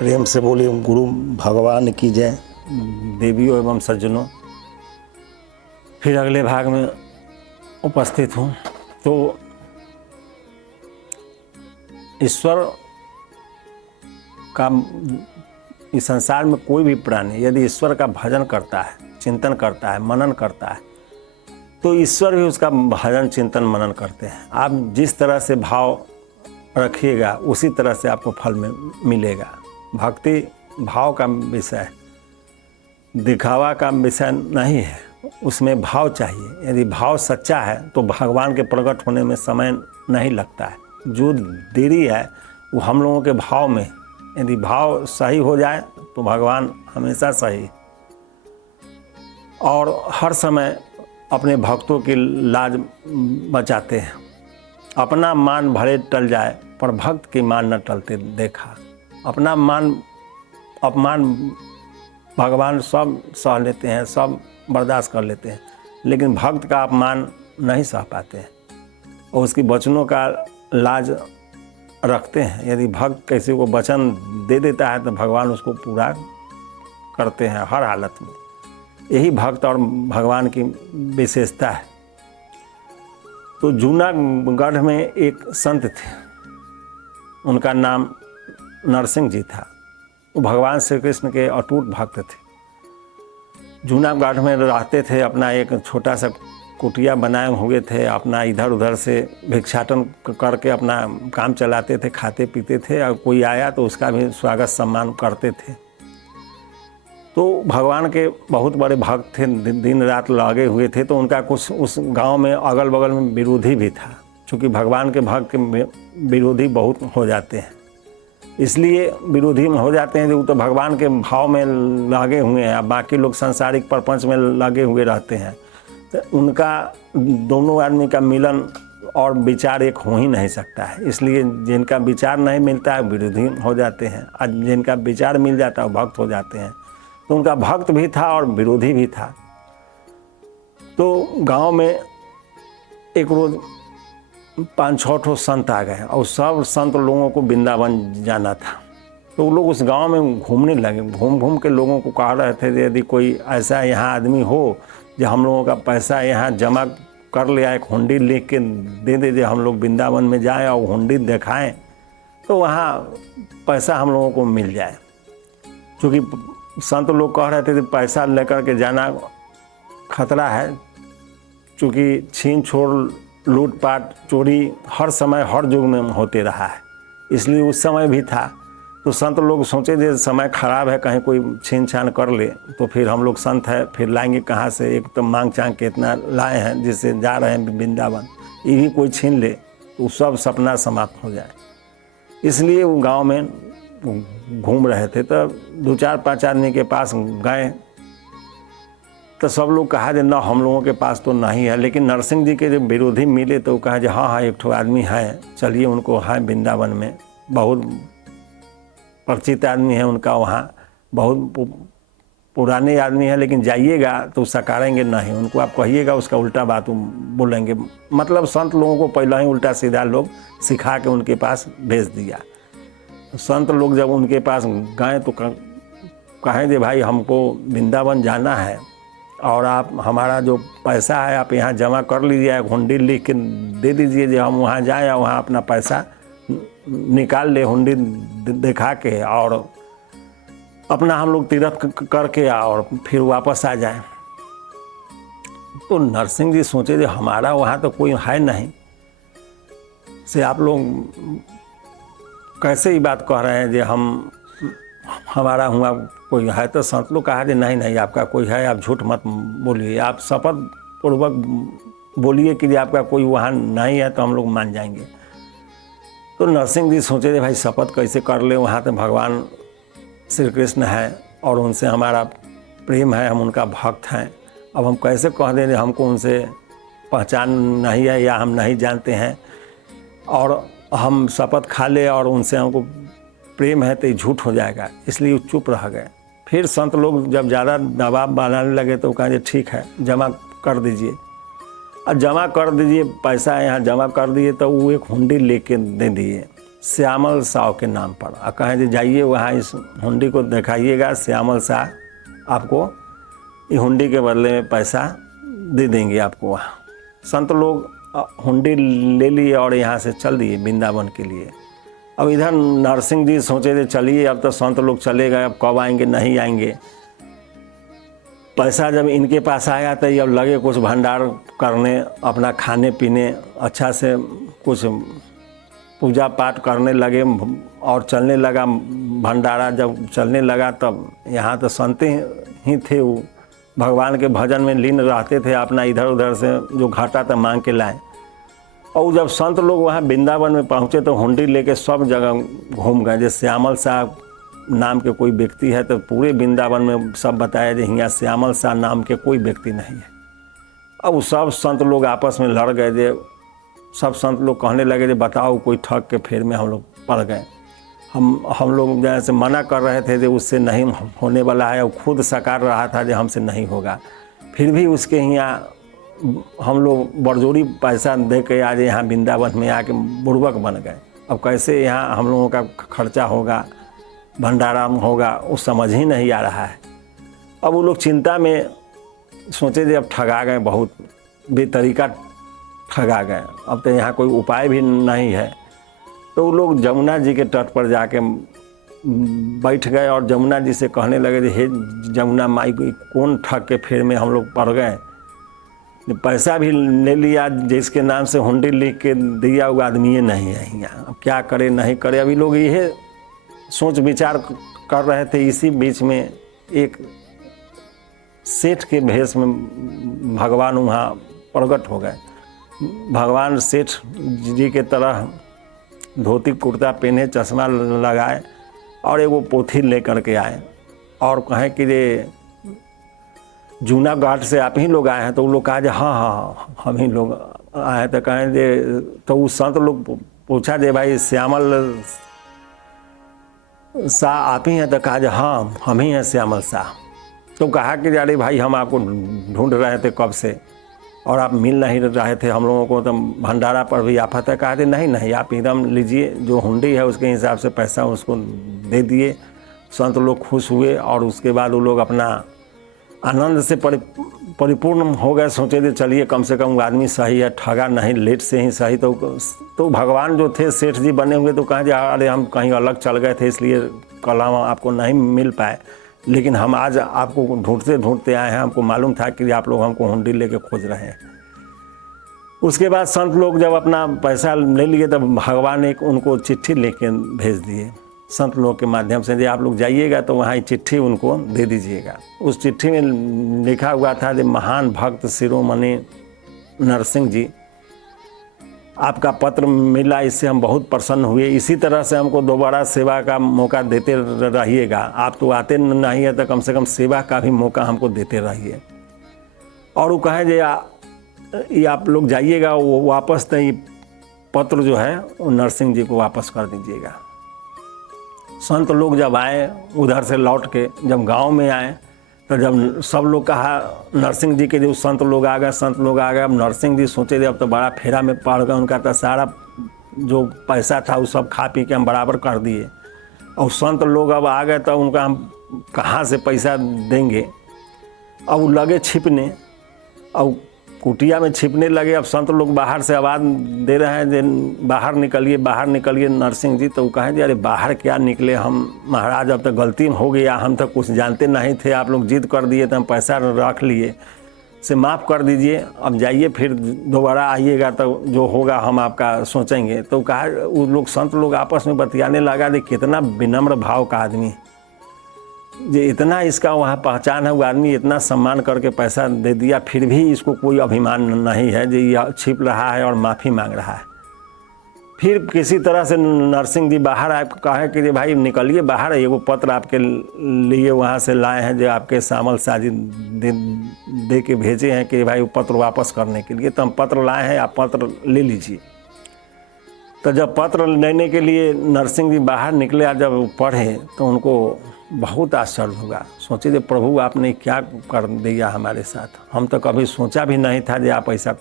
प्रेम से बोले गुरु भगवान की जय। देवियों एवं सज्जनों, फिर अगले भाग में उपस्थित हूँ। तो ईश्वर का इस संसार में कोई भी प्राणी यदि ईश्वर का भजन करता है, चिंतन करता है, मनन करता है, तो ईश्वर भी उसका भजन चिंतन मनन करते हैं। आप जिस तरह से भाव रखिएगा उसी तरह से आपको फल में मिलेगा। भक्ति भाव का विषय है, दिखावा का विषय नहीं है, उसमें भाव चाहिए। यदि भाव सच्चा है तो भगवान के प्रकट होने में समय नहीं लगता है। जो देरी है वो हम लोगों के भाव में। यदि भाव सही हो जाए तो भगवान हमेशा सही और हर समय अपने भक्तों की लाज बचाते हैं। अपना मान भले टल जाए पर भक्त की मान न टलते देखा। अपना मान अपमान भगवान सब सह लेते हैं, सब बर्दाश्त कर लेते हैं, लेकिन भक्त का अपमान नहीं सह पाते हैं और उसकी वचनों का लाज रखते हैं। यदि भक्त किसी को वचन दे देता है तो भगवान उसको पूरा करते हैं हर हालत में। यही भक्त और भगवान की विशेषता है। तो जूनागढ़ में एक संत थे, उनका नाम नरसिंह जी था। वो भगवान श्री कृष्ण के अटूट भक्त थे। जूनागढ़ में रहते थे, अपना एक छोटा सा कुटिया बनाए हुए थे। अपना इधर उधर से भिक्षाटन करके अपना काम चलाते थे, खाते पीते थे और कोई आया तो उसका भी स्वागत सम्मान करते थे। तो भगवान के बहुत बड़े भक्त थे, दिन रात लगे हुए थे। तो उनका कुछ उस गांव में अगल बगल में विरोधी भी था, क्योंकि भगवान के भक्त के विरोधी बहुत हो जाते हैं। इसलिए विरोधी में हो जाते हैं जो तो भगवान के भाव में लगे हुए हैं, बाकी लोग सांसारिक प्रपंच में लगे हुए रहते हैं। तो उनका दोनों आदमी का मिलन और विचार एक हो ही नहीं सकता है। इसलिए जिनका विचार नहीं मिलता है विरोधी हो जाते हैं, आज जिनका विचार मिल जाता है वो भक्त हो जाते हैं। तो उनका भक्त भी था और विरोधी भी था। तो गांव में एक रोज 5-6 ठो संत आ गए और सब संत लोगों को वृंदावन जाना था। तो वो लोग उस गांव में घूमने लगे। घूम घूम के लोगों को कह रहे थे यदि कोई ऐसा यहाँ आदमी हो जो हम लोगों का पैसा यहाँ जमा कर ले आए, हुंडी लिख के दे दे जो हम लोग वृंदावन में जाएं और हुंडी दिखाएं तो वहाँ पैसा हम लोगों को मिल जाए। क्योंकि संत लोग कह रहे थे कि पैसा लेकर के जाना खतरा है, क्योंकि छीन छोड़ लूटपाट चोरी हर समय हर युग में होते रहा है। इसलिए उस समय भी था। तो संत लोग सोचे जे समय खराब है, कहीं कोई छीन छान कर ले तो फिर हम लोग संत है फिर लाएंगे कहाँ से। एक तो मांग चांग के इतना लाए हैं जिससे जा रहे हैं वृंदावन, ये भी कोई छीन ले तो सब सपना समाप्त हो जाए। इसलिए वो गाँव में घूम रहे थे। तो 2-4-5 आदमी के पास गए तो सब लोग कहा जे ना हम लोगों के पास तो नहीं है। लेकिन नरसिंह जी के जब विरोधी मिले तो कहा जे हाँ हाँ एक ठो आदमी है, चलिए उनको है वृंदावन में, बहुत परिचित आदमी है उनका, वहाँ बहुत पुराने आदमी है, लेकिन जाइएगा तो सकारेंगे नहीं। उनको आप कहिएगा उसका उल्टा बात बोलेंगे। मतलब संत लोगों को पहले ही उल्टा सीधा लोग सिखा के उनके पास भेज दिया। संत लोग जब उनके पास गए तो कहें जे भाई हमको वृंदावन जाना है और आप हमारा जो पैसा है आप यहाँ जमा कर लीजिए, हुंडी लिख के दे दीजिए जो हम वहाँ जाएँ और वहाँ अपना पैसा निकाल ले हुंडी दिखा के और अपना हम लोग तीर्थ करके और फिर वापस आ जाएं। तो नरसिंह जी सोचे जो हमारा वहाँ तो कोई है नहीं, से आप लोग कैसे ही बात कह रहे हैं जो हम हमारा हुआ कोई है। तो संत लोग कहा कि नहीं नहीं आपका कोई है, आप झूठ मत बोलिए, आप शपथ पूर्वक बोलिए कि आपका कोई वहाँ नहीं है तो हम लोग मान जाएंगे। तो नरसिंह जी सोचे थे भाई शपथ कैसे कर ले, वहाँ तो भगवान श्री कृष्ण है और उनसे हमारा प्रेम है, हम उनका भक्त हैं। अब हम कैसे कह दें हमको उनसे पहचान नहीं है या हम नहीं जानते हैं और हम शपथ खा ले और उनसे हमको प्रेम है तो ये झूठ हो जाएगा। इसलिए चुप रह गए। फिर संत लोग जब ज़्यादा दबाव बनाने लगे तो कहा ठीक है जमा कर दीजिए। और जमा कर दीजिए, पैसा यहाँ जमा कर दिए तो वो एक हुंडी लेके दे दिए श्यामल साव के नाम पर। और कहें कि जाइए वहाँ इस हुंडी को दिखाइएगा, श्यामल शाह आपको ये हुंडी के बदले में पैसा दे देंगे आपको। वहाँ संत लोग हुंडी ले लिए और यहाँ से चल दिए वृंदावन के लिए। अब इधर नरसिंह जी सोचे थे चलिए अब तो संत लोग चले गए, अब कब आएंगे, नहीं आएंगे। पैसा जब इनके पास आया तो अब लगे कुछ भंडार करने, अपना खाने पीने, अच्छा से कुछ पूजा पाठ करने लगे और चलने लगा भंडारा। जब चलने लगा तब यहाँ तो संत ही थे, वो भगवान के भजन में लीन रहते थे, अपना इधर उधर से जो घाटा था मांग के लाए। और जब संत लोग वहाँ वृंदावन में पहुँचे तो हुंडी लेके सब जगह घूम गए। जैसे श्यामल शाह नाम के कोई व्यक्ति है तो पूरे वृंदावन में सब बताया कि यहाँ श्यामल शाह नाम के कोई व्यक्ति नहीं है। अब सब संत लोग आपस में लड़ गए। जे सब संत लोग कहने लगे कि बताओ कोई ठग के फेर में हम लोग पड़ गए। हम लोग जैसे मना कर रहे थे कि उससे नहीं होने वाला है, और खुद सकार रहा था कि हमसे नहीं होगा, फिर भी उसके यहाँ हम लोग बड़जोरी पैसा दे के आज यहाँ वृंदावन में आके बुड़बक बन गए। अब कैसे यहाँ हम लोगों का खर्चा होगा, भंडारा होगा, वो समझ ही नहीं आ रहा है। अब वो लोग चिंता में सोचे थे अब ठगा गए, बहुत बेतरीका ठगा गए, अब तो यहाँ कोई उपाय भी नहीं है। तो वो लोग जमुना जी के तट पर जाके बैठ गए और जमुना जी से कहने लगे हे जमुना माई, कौन ठग के फेर में हम लोग पड़ गए, पैसा भी ले लिया, जिसके नाम से हुंडी लिख के दिया वो आदमी नहीं है यहाँ, अब क्या करे नहीं करे। अभी लोग ये सोच विचार कर रहे थे। इसी बीच में एक सेठ के भेष में भगवान वहाँ प्रकट हो गए। भगवान सेठ जी के तरह धोती कुर्ता पहने, चश्मा लगाए और एगो पोथी लेकर के आए और कहें कि ये जूना घाट से आप ही लोग आए हैं। तो वो लोग कहा हाँ हाँ हम ही लोग आए। तो कहें जे तो उस संत लोग पूछा जे भाई श्यामल शाह आप ही हैं? तो कहा हाँ हम ही हैं श्यामल शाह। तो कहा कि अरे भाई हम आपको ढूंढ रहे थे कब से और आप मिल नहीं रहे थे हम लोगों को, तो भंडारा पर भी आफत है। कहा थे नहीं आप एकदम लीजिए, जो हुंडी है उसके हिसाब से पैसा उसको दे दिए। संत लोग खुश हुए और उसके बाद वो लोग अपना आनंद से परिपूर्ण हो गए। सोचे थे चलिए कम से कम आदमी सही है, ठगा नहीं, लेट से ही सही। तो भगवान जो थे सेठ जी बने हुए, तो कहा अरे हम कहीं अलग चल गए थे इसलिए कल हम आपको नहीं मिल पाए, लेकिन हम आज आपको ढूंढते ढूंढते आए हैं, हमको मालूम था कि आप लोग हमको हुंडी लेके खोज रहे हैं। उसके बाद संत लोग जब अपना पैसा ले लिए तब भगवान एक उनको चिट्ठी लेके भेज दिए संत लोग के माध्यम से, आप लोग जाइएगा तो वहाँ चिट्ठी उनको दे दीजिएगा। उस चिट्ठी में लिखा हुआ था कि महान भक्त शिरोमणि नरसिंह जी, आपका पत्र मिला, इससे हम बहुत प्रसन्न हुए। इसी तरह से हमको दोबारा सेवा का मौका देते रहिएगा। आप तो आते नहीं है तो कम से कम सेवा का भी मौका हमको देते रहिए। और वो कहे जे ये आप लोग जाइएगा, वो वापस तो ये पत्र जो है वो नरसिंह जी को वापस कर दीजिएगा। संत लोग जब आए उधर से लौट के, जब गांव में आए तो जब सब लोग कहा नरसिंह जी के जो संत लोग आ गए। अब नरसिंह जी सोचे थे अब तो बड़ा फेरा में पड़ गए, उनका तो सारा जो पैसा था वो सब खा पी के हम बराबर कर दिए। और संत लोग अब आ गए तो उनका हम कहाँ से पैसा देंगे। अब वो लगे छिपने, अब कुटिया में छिपने लगे। अब संत लोग बाहर से आवाज़ दे रहे हैं जे बाहर निकलिए नरसिंह जी। तो वो कहें जी अरे बाहर क्या निकले हम महाराज, अब तो गलती हो गया, हम तो कुछ जानते नहीं थे, आप लोग जिद कर दिए तो हम पैसा रख लिए, से माफ़ कर दीजिए, अब जाइए फिर दोबारा आइएगा तो जो होगा हम आपका सोचेंगे। तो कहा वो लोग संत लोग आपस में बतियाने लगा कि कितना विनम्र भाव का आदमी, ये इतना इसका वहाँ पहचान है, वो आदमी इतना सम्मान करके पैसा दे दिया, फिर भी इसको कोई अभिमान नहीं है, जो ये छिप रहा है और माफ़ी मांग रहा है। फिर किसी तरह से नरसिंह जी बाहर आए, कहे कि भाई निकलिए बाहर, एगो पत्र आपके लिए वहाँ से लाए हैं जो आपके श्यामल शाह जी दे के भेजे हैं कि भाई वो पत्र वापस करने के लिए। तो हम पत्र लाए हैं, आप पत्र ले लीजिए। तो जब पत्र लेने के लिए नरसिंह जी बाहर निकले और जब पढ़े तो उनको बहुत आश्चर्य हुआ। सोचे जो प्रभु आपने क्या कर दिया हमारे साथ, हम तो कभी सोचा भी नहीं था कि आप ऐसा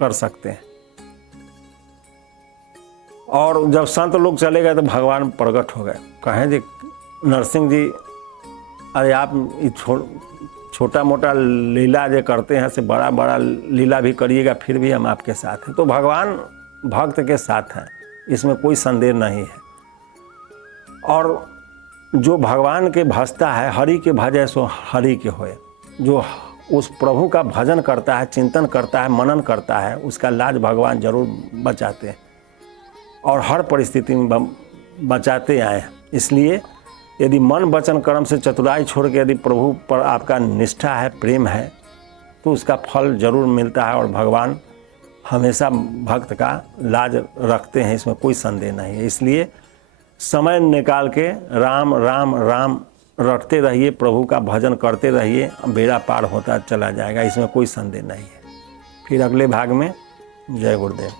कर सकते हैं। और जब संत लोग चले गए तो भगवान प्रकट हो गए, कहें जी नरसिंह जी अरे आप छोटा मोटा लीला जो करते हैं से बड़ा बड़ा लीला भी करिएगा फिर भी हम आपके साथ हैं। तो भगवान भक्त के साथ हैं, इसमें कोई संदेह नहीं है। और जो भगवान के भजता है, हरि के भजे सो हरि के होए, जो उस प्रभु का भजन करता है, चिंतन करता है, मनन करता है, उसका लाज भगवान जरूर बचाते हैं और हर परिस्थिति में बचाते आए हैं। इसलिए यदि मन वचन कर्म से चतुराई छोड़ के यदि प्रभु पर आपका निष्ठा है, प्रेम है, तो उसका फल जरूर मिलता है और भगवान हमेशा भक्त का लाज रखते हैं, इसमें कोई संदेह नहीं है। इसलिए समय निकाल के राम राम राम रटते रहिए, प्रभु का भजन करते रहिए, बेड़ा पार होता चला जाएगा, इसमें कोई संदेह नहीं है। फिर अगले भाग में जय गुरुदेव।